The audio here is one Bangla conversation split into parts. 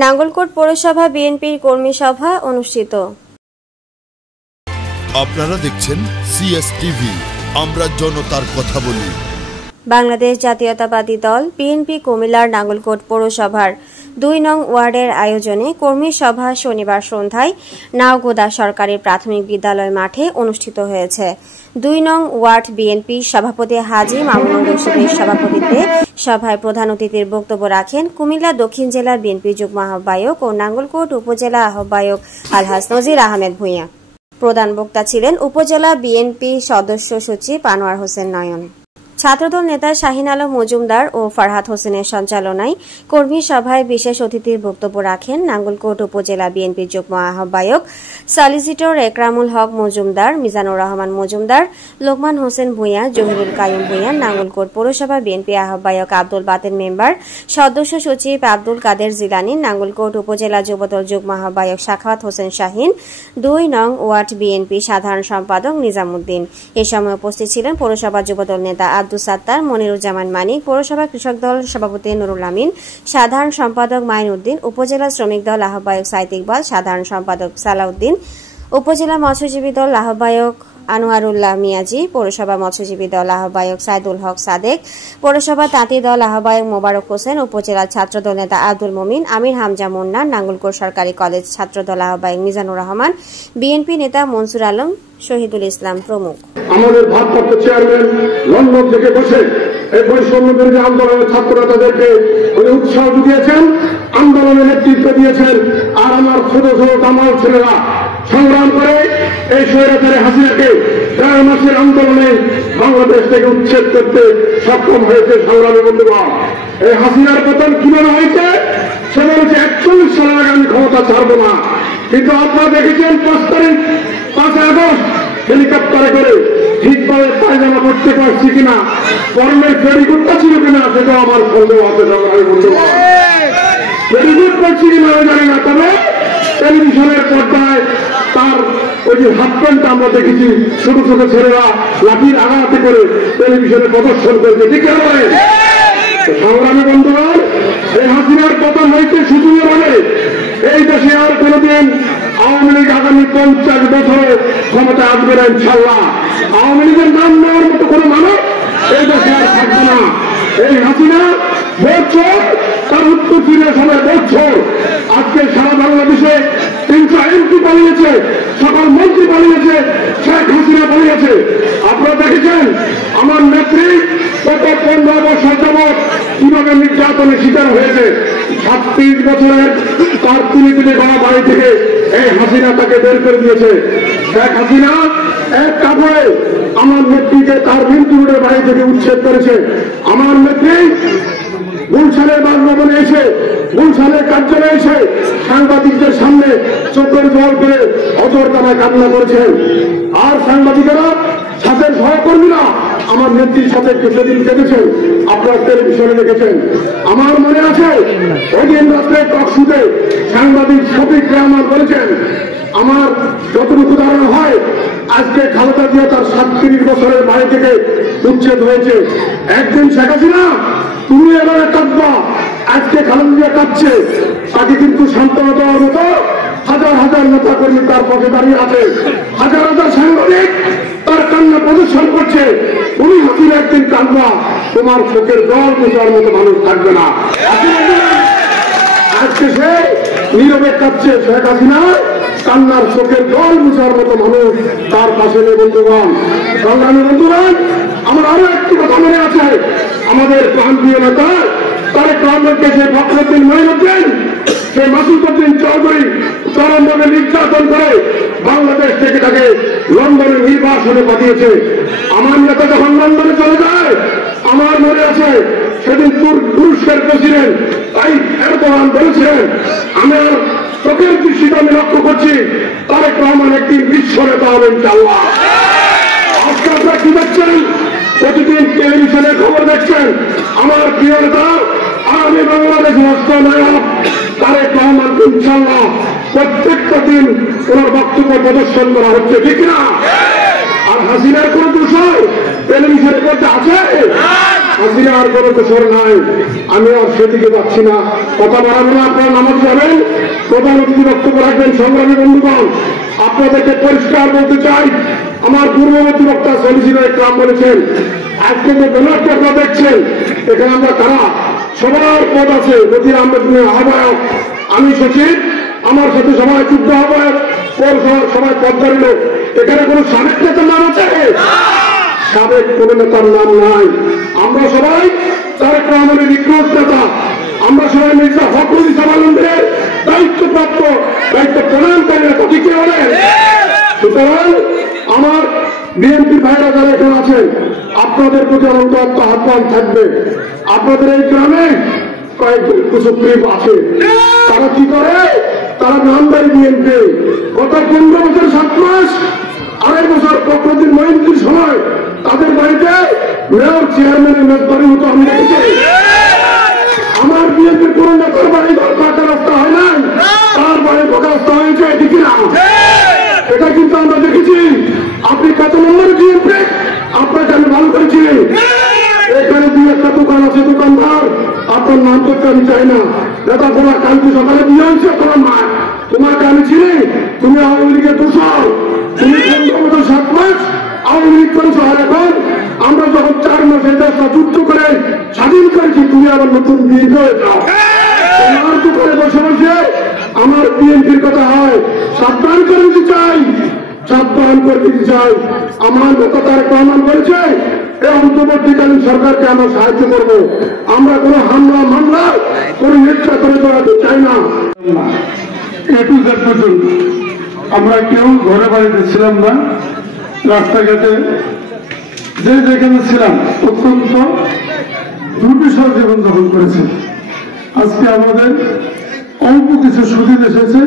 নাঙ্গলকোট পৌরসভা বিএনপির কর্মী সভা অনুষ্ঠিত। আপনারা দেখছেন সিএসটিভি, আমরা জনতার কথা বলি। বাংলাদেশ জাতীয়তাবাদী দল বিএনপি কুমিল্লার নাঙ্গলকোট পৌরসভার ২ নং ওয়ার্ডের আয়োজনে কর্মী সভা শনিবার সন্ধ্যায় নাওগোদা সরকারি প্রাথমিক বিদ্যালয় মাঠে অনুষ্ঠিত হয়েছে। ২ নং ওয়ার্ড বিএনপি সভাপতি হাজী মামুনুর রশিদের সভাপতিত্বে সভায় প্রধান অতিথির বক্তব্য রাখেন কুমিল্লা দক্ষিণ জেলা বিএনপি যুগ্ম আহ্বায়ক ও নাঙ্গলকোট উপজেলা আহ্বায়ক আলহাজ নজির আহমেদ ভূঁইয়া। প্রধান বক্তা ছিলেন উপজেলা বিএনপি সদস্য সচিব আনোয়ার হোসেন নয়ন। ছাত্রদল নেতা শাহিন আলম মজুমদার ও ফারহাত হোসেনের সঞ্চালনায় কর্মী সভায় বিশেষ অতিথির বক্তব্য রাখেন নাঙ্গলকোট উপজেলা বিএনপির যুগ্ম আহ্বায়ক সলিসিটর একরামুল হক মজুমদার, মিজানুর রহমান মজুমদার, লোকমান হোসেন ভূঁইয়া, জহিরুল কাইম ভূঁইয়া, নাঙ্গলকোট পৌরসভা বিএনপি আহ্বায়ক আব্দুল বাতেন মেম্বার, সদস্য সচিব আব্দুল কাদের জিলানী, নাঙ্গলকোট উপজেলা যুবদল যুগ্ম আহ্বায়ক সাখাওয়াত হোসেন শাহিন, ২ নং ওয়ার্ড বিএনপি সাধারণ সম্পাদক নিজামুদ্দিন। এ সময় উপস্থিত ছিলেন পৌরসভা যুবদল নেতা আব্দুল সাত্তার, মনিরুজ্জামান মানিক, পৌরসভা কৃষক দল সভাপতি নুরুল আমিন, সাধারণ সম্পাদক মাইন উদ্দিন, উপজেলা শ্রমিক দল আহ্বায়ক সাইদ ইকবাল, সাধারণ সম্পাদক সালাউদ্দিন, উপজেলা মৎস্যজীবী দল আহ্বায়ক আনোয়ারুল্লাহ মিয়াজি, পৌরসভা মৎস্যজীবী দল আহ্বায়ক সাইদুল হক সাদেক, পৌরসভা তাঁতি দল আহ্বায়ক মোবারক হোসেন, উপজেলা ছাত্রদল নেতা আব্দুল মমিন, আমির হামজা মুন্না, নাঙ্গলকোট সরকারি কলেজ ছাত্রদল আহ্বায়ক মিজানুর রহমান, বিএনপি নেতা মনসুর আলম, শহীদুল ইসলাম প্রমুখ। আমাদের ভারপ্রাপ্ত চেয়ারম্যান লন্ডন থেকে বসে এই বৈষম্য বিরোধী আন্দোলনের ছাত্ররা তাদেরকে উৎসাহ জুগিয়েছেন, আন্দোলনের নেতৃত্ব দিয়েছেন। আর আমার ছোট ছোট দামাল ছেলেরা সংগ্রাম করে এই স্বৈরাচারী হাসিনাকে ১৩ মাসের আন্দোলনে বাংলাদেশ থেকে উচ্ছেদ করতে সক্ষম হয়েছে। সংগ্রামী বন্ধুগণ, এই হাসিনার পতন কিভাবে হয়েছে? সে বলেছে ৪১ সালের আগে আমি ক্ষমতা ছাড়বো না, কিন্তু আপনারা দেখেছেন ৫ আগস্ট হেলিকপ্টারে করে ঠিকভাবে পায়জামা করতে পারছি কিনা, কর্মের ফেরিগুটটা ছিল কিনা সেটাও আমার সন্দেহ আছে। সংগ্রামী বন্ধুগণ, ফেরিগুট করছি কিনা আমি জানি না, তবে টেলিভিশনের পর্দায় তার ওই যে হাফ প্যান্টটা আমরা দেখেছি, ছোট ছোট ছেলেরা লাঠির আঘাতে করে টেলিভিশনে প্রদর্শন করছে। ঠিক আছে সংগ্রামী বন্ধুগণ, এই হাসিনার পতন হয়েছে সুযোগে বলে এই দেশে আর কোনদিন আওয়ামী লীগ আগামী ৫০ বছরে ক্ষমতা আসবে না ইনশাল্লাহ। আওয়ামী লীগের নাম নেওয়ার মতো কোনো মানুষ এই দেশে আর থাকবে না। এই হাসিনা বছর তার উত্তর ফিরে সময় বছর আজকে সারা বাংলাদেশে ৩০০ এমপি পালিয়েছে, সকল মন্ত্রী পালিয়েছে, শেখ হাসিনা পালিয়েছে। আপনারা দেখেছেন আমার নেত্রী গত ১৫ বছর যাবৎ কিভাবে নির্যাতনের শিকার হয়েছে। ৩৭ বছরের তার তিনি গড়া বাড়ি থেকে এই হাসিনা তাকে বের করে দিয়েছে। শেখ হাসিনা এক কাপড়ে আমার নেত্রীকে তার মিন্টুরের বাড়ি থেকে উচ্ছেদ করেছে। আমার নেত্রী গুলশানের বাসভবনে এসে, গুলশানের কার্যালয়ে এসে সাংবাদিকদের সামনে চোখের জল করে অজরদামায় কান্না করেছেন। আর সাংবাদিকেরা, সাথে সহকর্মীরা আমার নেত্রীর সাথে সেদিন কেঁদেছেন, আপনারা টেলিভিশনে দেখেছেন। আমার মনে আছে ওই দিন রাত্রে টকশুতে সাংবাদিক শফিক রহমান বলেছেন, আমার যতটুকু ধারণা হয় আজকে খালেদা জিয়া তার ৩৭ বছরের বাড়ি থেকে উচ্ছেদ হয়েছে। একদিন শেখ হাসিনা তুমি এবারে কাঁদবা, আজকে খালেদা জিয়া কাঁদছে, তাকে কিন্তু সান্ত্বনা দেওয়ার মতো হাজার হাজার নেতা কর্মী তার পথে দাঁড়িয়ে আছে, হাজার হাজার সাংবাদিক তার কান্না প্রদর্শন করছে। উনি হাসিনা একদিন কাঁদবা, তোমার চোখের জল মোছার মতো মানুষ থাকবে না। আজকে সে নীরবে কাঁদছে, শেখ হাসিনা কান্নার চোখের জল মোছার মতো মানুষ তার পাশে নেই। বন্ধুগণ, সংগ্রামী বন্ধুগণ, আমার আরো একটি কথা মনে আছে, আমাদের প্রান্তীয় নেতা তারেক রহমানকে সে ফখরুদ্দিন মঈনুদ্দিন, সে মাসুদউদ্দিন চৌধুরী চরমভাবে নির্যাতন করে বাংলাদেশ থেকে তাকে লন্ডনের নির্বাসনে পাঠিয়েছে। আমার নেতা যখন লন্ডনে চলে যায়, আমার মনে আছে সেদিন তুরস্কের প্রেসিডেন্ট তাইপ এরদোয়ান বলেছিলেন, আমার চোখের দৃষ্টিতে আমি লক্ষ্য করছি তারেক রহমান একদিন বিশ্ব নেতা হবেন ইনশাআল্লাহ। আজকে আপনারা কি দেখছেন? প্রতিদিন টেলিভিশনে খবর দেখছেন আমার প্রিয় নেতা আগামী বাংলাদেশ রাষ্ট্রনায়ক তারেক রহমান ইনশাআল্লাহ প্রত্যেকটা দিন ওনার বক্তব্য প্রদর্শন করা হচ্ছে, ঠিক না? আর হাসিনার কোন দোষর টেলিভিশনের মধ্যে আছে? হাসিনার কোন দোষর নাই। আমি আর সেদিকে যাচ্ছি না, কথা বাড়াবো না। আপনারা নামাজ যাবেন, প্রধান অতিথি বক্তব্য রাখবেন। সংগ্রামী বন্ধুগণ, আপনাদেরকে পরিষ্কার বলতে চাই, আমার পূর্ববর্তী বক্তা সলিসিটর ইকরাম বলেছেন, আজকে যে ব্যানারটা আপনারা দেখছেন, এখানে আমরা কারা সবার পদ আছে। নদীর আহমেদ আহ্বায়ক, আমি সচিব, আমার সাথে সবাই যুদ্ধ আহ্বায়ক, সবাই পদ্মার লোক। এখানে কোন সাবেক নেতার নাম আছে? সাবেক কোন নেতার নাম নাই। আমরা সবাই তারেক রহমানের রিক্রুট নেতা, আমরা সবাই মির্জা ফখরুল ইসলাম আলমগীরের দায়িত্বপ্রাপ্ত, দায়িত্ব প্রদানকারী নেতা। ঠিক বলেন? সুতরাং আমার বিএনপি ভাইরা যারা এখানে আছেন, আপনাদের প্রতি অনন্ত আহ্বান থাকবে। আপনাদের এই গ্রামে কয়েকজন কুসুপ্রিম আছে, তারা কি করে? তারা নামদারি বিএনপি। গত 15 বছর 7 মাস, 2.5 বছর ফখরুদ্দিন মঈনুদ্দিন সময় তাদের বাড়িতে মেয়র চেয়ারম্যানের মেজবাড়ি মতো আমি দেখেছি। আমার বিএনপির কোন নেতার বাড়ি পাকা রাস্তা হয় নাই, তার বাড়ি পাকা রাস্তা হয়েছে, ঠিক না? এটা কিন্তু আমরা দেখেছি। আপনি কত নম্বর বিএনপি? আপনাকে আমি ভালো করেছি। এখানে 2-1টা দোকান আছে, দোকানদার, আপনার নাম করতে আমি চাই না। দাদা তোমার কালকে সকালে বিয়ে হয়েছে, তোমার মা, তোমাকে আমি চিনি, তুমি আওয়ামী লীগের দোষর। তুমি 15 বছর 7 মাস আওয়ামী লীগ করেছো। আর এখন আমরা যখন 4 মাস এই দেশটা যুদ্ধ করে স্বাধীন করেছি, তুমি আবার নতুন বিএনপি হয়ে যাও। তোমার দোকানে বসে বসে আমার বিএনপির কথা হয়। সাবধান করে দিতে চাই, সাবধান করে দিতে চাই। আমার নেতা তারেক রহমান বলেছে, এই অন্তর্বর্তীকালীন সরকারকে আমরা সাহায্য করব। আমরা কোনো হামলা মামলা কোনো নির্যাতন করে করাতে চাই না। একটু পর্যন্ত আমরা কেউ ঘরে বাড়িতে ছিলাম না, রাস্তাঘাটে যে যেখানে ছিলাম অত্যন্ত দুর্বিষহ জীবনযাপন করেছে। আজকে আমাদের অল্প কিছু সুদিন এসেছে,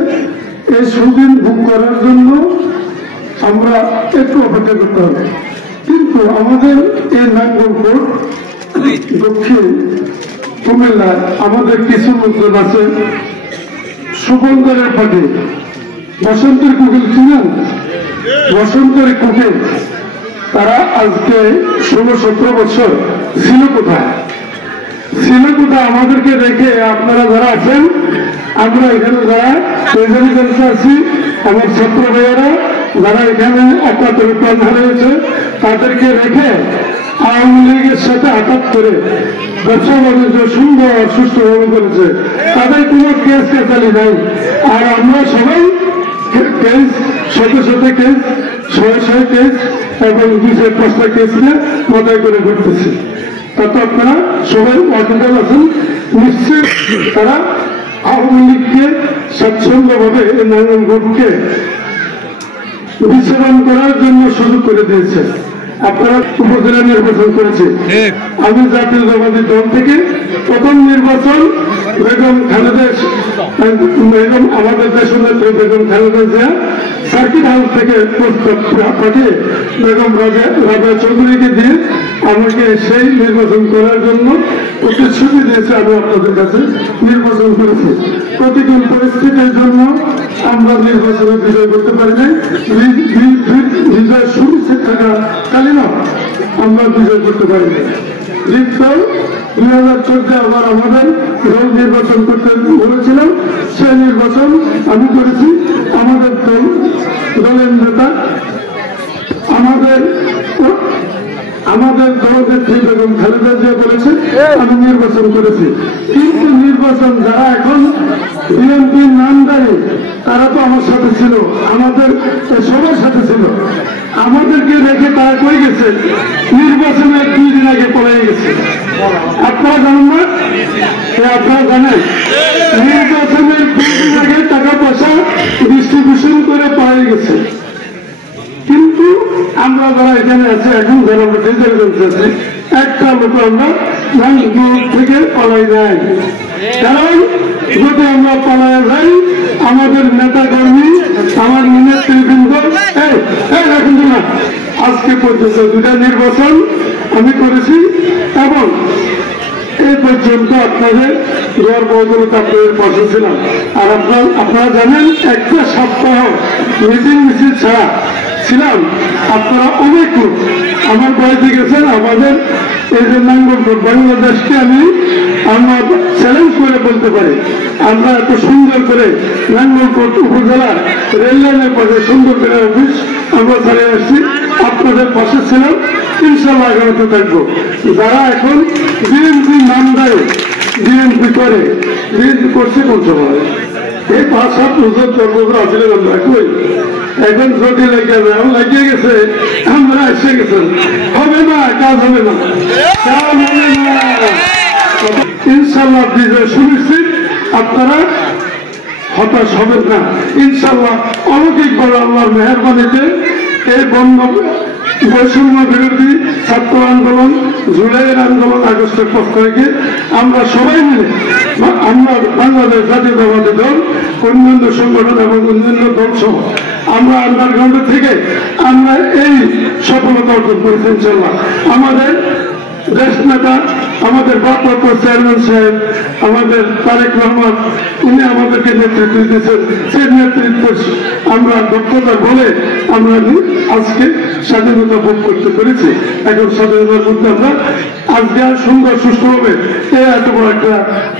এই সুদিন ভোগ করার জন্য আমরা একটু অপেক্ষা করতে হবে। কিন্তু আমাদের এই নাঙ্গলকোট দক্ষিণ কুমিল্লার আমাদের কিছু লোকজন আছে সুবন্ধের ফাঁকে বসন্তের কুকিল ছিলেন, বসন্তের কুকিল, তারা আজকে 16-17 বছর ছিল কোথায়? আমাদেরকে রেখে আপনারা যারা আছেন, আমরা এখানে যারা প্রেসিডেন্ট আছি, আমার ছাত্র ভাইয়েরা যারা এখানে একাত্তরে প্রাণ হারিয়েছে, তাদেরকে রেখে আওয়ামী লীগের সাথে আঘাত করে ব্যবসা বাণিজ্য সুন্দর সুষ্ঠুভাবে করেছে। তাদের কোনো কেস কেসালি নাই। আর আমরা সবাই কেস, শত কেস, 600 কেস এবং 205টা কেস নিয়ে মাথায় করে ঘুরতেছি। তাতে আপনারা সবাই অধিকার আছেন, নিশ্চিত তারা আওয়ামী লীগকে স্বাচ্ছন্দ্যভাবে নারায়ণগঞ্জকে বিচরণ করার জন্য সুযোগ করে দিয়েছে। আপনারা উপজেলা নির্বাচন করেছে, আমি জাতীয়তাবাদী দল থেকে প্রথম নির্বাচন বেগম খালেদা, আমাদের দেশের নেত্রী বেগম খালেদা জিয়া সার্কিট হাউস থেকে প্রস্তাব পাঠিয়ে বেগম রাজা চৌধুরীকে দিয়ে আমাকে সেই নির্বাচন করার জন্য প্রতিশ্রুতি দিয়েছে। আমি আপনাদের কাছে নির্বাচন করেছি। প্রতিকূল পরিস্থিতির জন্য আমরা নির্বাচনে বিজয় করতে পারি নাই। বিজয় সুনিশ্চিত থাকা কালীন আমরা বিজয় করতে পারি নাই। 2014 আবার আমাদের দল নির্বাচন করতে বলেছিলাম, সেই নির্বাচন আমি করেছি। আমাদের দলের নেতা, আমাদের দলনেত্রী বেগম খালেদা জিয়া বলেছে আমি নির্বাচন করেছি। কিন্তু নির্বাচন যারা এখন বিএনপির নামদারি, তারা তো আমার সাথে ছিল, আমাদের সবার সাথে ছিল। আমাদেরকে রেখে তারা কই গেছে? নির্বাচনের 2 দিন আগে পড়ে গেছে। আপনারা জানেন না? আপনারা জানেন নির্বাচনের 2 দিন আগে টাকা পয়সা ডিস্ট্রিবিউশন করে পাওয়া গেছে। কিন্তু আমরা যারা এখানে আছে, এখন যারা আমরা প্রেসিডেন্ট আছি, একটা লোক আমরা থেকে পালাই যাই। কারণ যদি আমরা পালায় যাই, আমাদের নেতা কর্মী, আমার নেতৃবৃন্দ রাখুন না। আজকে পর্যন্ত 2টা নির্বাচন আমি করেছি এবং এই পর্যন্ত আপনাদের দোয়ার বদলতে আপনাদের পাশে ছিলাম। আর আপনারা জানেন একটা সপ্তাহ মিটিং মিছিল ছাড়া ছিলাম, আপনারা অনেক লোক আমার বাড়িতে গেছেন। আমাদের এই যে নাঙ্গলকোট বাংলাদেশকে আমরা চ্যালেঞ্জ করে বলতে পারি, আমরা এত সুন্দর করে নাঙ্গলকোট উপজেলার রেল লাইনের পাশে সুন্দর করে অফিস আমরা চালিয়ে আসছি। আপনাদের পাশে ছিলাম, ইনশাল্লাহ আগামীতে থাকবো। যারা এখন বিএনপি নাম দেয়, বিএনপি করে, বিএনপি করছে কোন সময়? এই 5-7 বছর 10 বছর আসলে আমরা কই এখন যদি লাগিয়ে গেছে, আমরা এসে গেছেন, হবে না, কাজ হবে না, কাজ হবে না। ইনশাল্লাহ বিজয় সুনিশ্চিত, আপনারা হতাশ হবেন না। ইনশাল্লাহ অলৌকিকভাবে আল্লাহর মেহেরবানিতে এই বৈষম্য বিরোধী ছাত্র আন্দোলন, জুলাইয়ের আন্দোলন, আগস্টের 5 তারিখে আমরা সবাই মিলে, আমরা বাংলাদেশ জাতীয়তাবাদী দল, অন্যান্য সংগঠন এবং অন্যান্য দল সহ আমরা আন্ডারগ্রাউন্ড থেকে আমরা এই সফলতা অর্জন করেছি। ইনশাল্লাহ আমাদের দেশ নেতা, আমাদের ভারপ্রাপ্ত চেয়ারম্যান সাহেব, আমাদের তারেক রহমান, উনি আমাদেরকে নেতৃত্ব দিয়েছেন। সেই নেতৃত্ব আমরা দক্ষতা বলে আমরা আজকে স্বাধীনতা ভোগ করতে পেরেছি। এখন স্বাধীনতার মধ্যে আমরা আজকে সুন্দর সুষ্ঠুভাবে এত বড়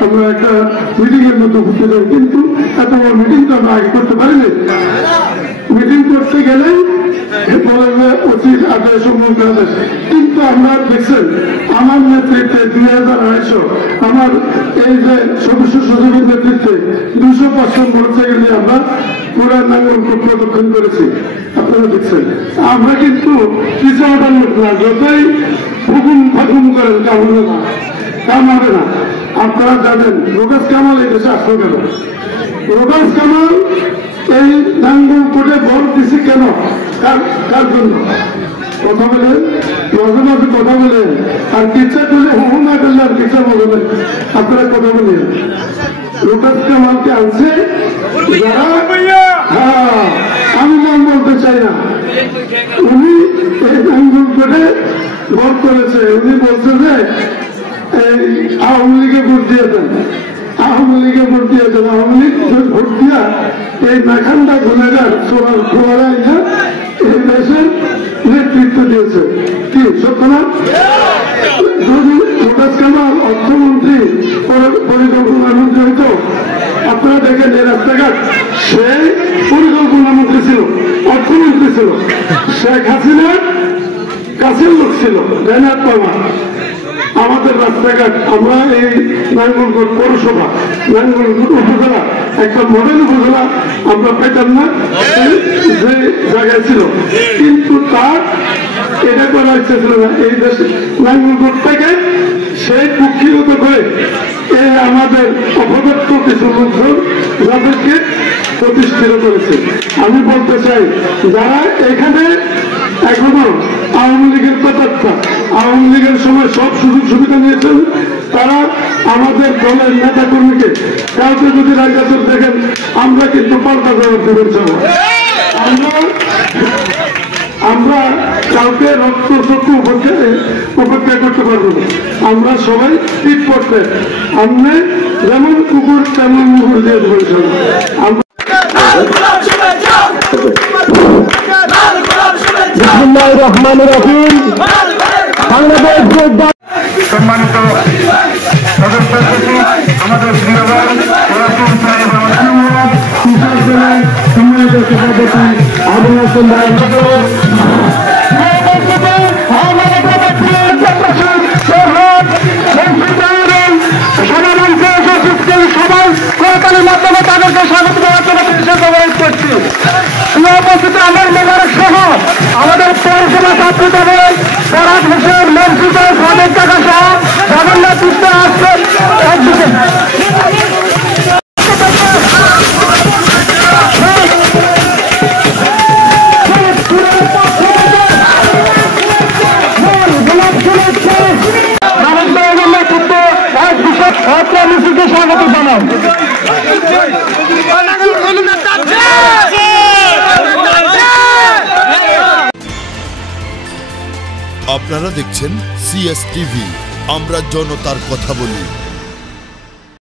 আমরা একটা মিটিং এর মধ্যে ঘুরতে যাই, কিন্তু এত বড় মিটিং তো আমরা আগে করতে পারিনি। মিটিং করতে গেলে অচির আদেশ অমুক আদেশ, কিন্তু আমরা দেখছেন আমার নেতৃত্বে 2200 আমার এই যে সদস্য সচিবের নেতৃত্বে 255 মোটরসাইকেল নিয়ে আমরা পুরা নাঙ্গলকোট প্রদক্ষিণ করেছি। আপনারা দেখছেন আমরা কিন্তু কিছু অর্ডার লোক না, যতই হুকুম ফাকুম করেন কাম হবে না। আপনারা জানেন রোগাস কামাল এই দেশে আসলো কেন? রোগাস কামাল এই নাঙ্গলকোটে ভোট দিছি কেন? কার জন্য? কথা বলে মাঝে মাঝে কথা বলে, আর কিচ্ছা করলে হুম না করলে আর কিচ্ছা বলে আপনারা কথা বলে রোগাস কামালকে আনছে যারা, হ্যাঁ আমি নাম বলতে চাই না, উনি এই নাঙ্গলকোটে ভোট করেছে। উনি বলছে যে এই আওয়ামী লীগে ভোট দিয়ে দেন, আওয়ামী লীগে ভোট দিয়ে দেন, আওয়ামী লীগ ভোট দিয়া এই নাখান্ডা গুণাগার সোনার খোয়ারাই না এই দেশের নেতৃত্ব দিয়েছে। কি সত্য না? যদি রোগাস কামাল অর্থমন্ত্রী, পরিকল্পনা মন্ত্রী হইতো, আপনারা দেখেন এই রাস্তাঘাট, সে পরিকল্পনা মন্ত্রী ছিল, অর্থমন্ত্রী ছিল, শেখ হাসিনার কাছের লোক ছিল, জয়নাথ পাওয়া। আমাদের রাস্তাঘাট, আমরা এই নাঙ্গলকোট পৌরসভা, নাঙ্গলকোট উপজেলা একটা মডেল উপজেলা আমরা পেতাম না যে জায়গায় ছিল, কিন্তু তার এটা করা ইচ্ছা ছিল না। এই দেশে নাঙ্গলকোট থেকে সেই কুক্ষিগত করে আমাদের অপদত্ত কিছু লোকজন যাদেরকে প্রতিষ্ঠিত করেছে। আমি বলতে চাই যারা এখানে এখনো আওয়ামী লীগের প্রতারতা, আওয়ামী লীগের সময় সব সুযোগ সুবিধা নিয়েছেন, তারা আমাদের দলের নেতা কর্মীকে কাউকে যদি রাজ্যাচর দেখেন, আমরা কিন্তু পাল্টা জবাব দেবেন। আমরা কাউকে রক্ত চক্ষু উপেক্ষা করতে পারবো না। আমরা সবাই ঠিক করতে, আমরা যেমন কুকুর তেমন মুকুর দিয়ে বলছেন। রহমান রহিম বাংলাদেশ সম্মানিত সদস্য সচিব আমাদের সম্মানিত সভাপতি আবুল হাসান ভাই, সবাই করতালির মাধ্যমে তাদেরকে স্বাগত দেওয়ার জন্য অনুরোধ করছি। উপস্থিত আমার মেয়র সহ আমাদের পৌরসভা ছাত্রী দলের ফরাদ হোসেন, মসজিদ, সাবেক টাকা সহ জগন্নাথ মিত্র আসছেন। স্বাগত জানান। আপনারা দেখছেন CS টিভি, আমরা জনতার কথা বলি।